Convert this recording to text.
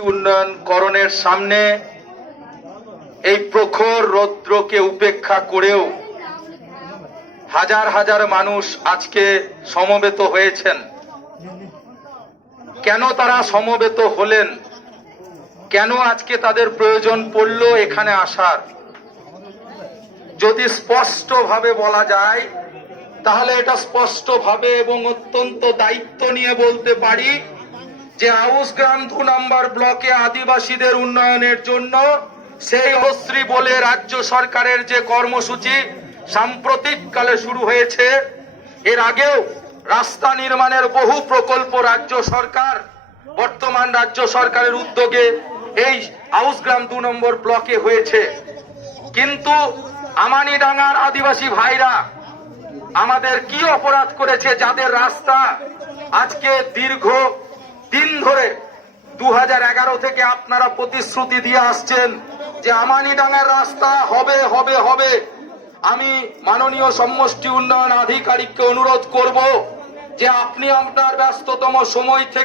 উন্নয়নকরণের সামনে এই প্রখর রৌদ্রকে উপেক্ষা করেও হাজার হাজার মানুষ আজকে সমবেত হয়েছেন। কেন তারা সমবেত হলেন, কেন আজকে তাদের প্রয়োজন পড়ল এখানে আসার, যদি স্পষ্টভাবে বলা যায় তাহলে এটা স্পষ্টভাবে এবং অত্যন্ত দায়িত্ব নিয়ে বলতে পারি যে আউশগ্রাম 2 নম্বর ব্লকে আদিবাসীদের উন্নয়নের জন্য সেই অশ্রী বলে রাজ্য সরকারের যে কর্মসূচি সাম্প্রতিককালে শুরু হয়েছে, এর আগেও রাস্তা নির্মাণের বহু প্রকল্প রাজ্য সরকার, বর্তমান রাজ্য সরকারের উদ্যোগে এই আউশগ্রাম 2 নম্বর ব্লকে হয়েছে। কিন্তু আমানিডাঙ্গার আদিবাসী ভাইরা আমাদের কি অপরাধ করেছে, যাদের রাস্তা আজকে দীর্ঘ দিন ধরে 2011 থেকে আপনারা প্রতিশ্রুতি দিয়ে আসছেন যে আমানিডাঙ্গার রাস্তা হবে হবে হবে। আমি মাননীয় সমষ্টি উন্নয়ন আধিকারিককে অনুরোধ করব যে আপনি আপনার ব্যস্ততম সময় থেকে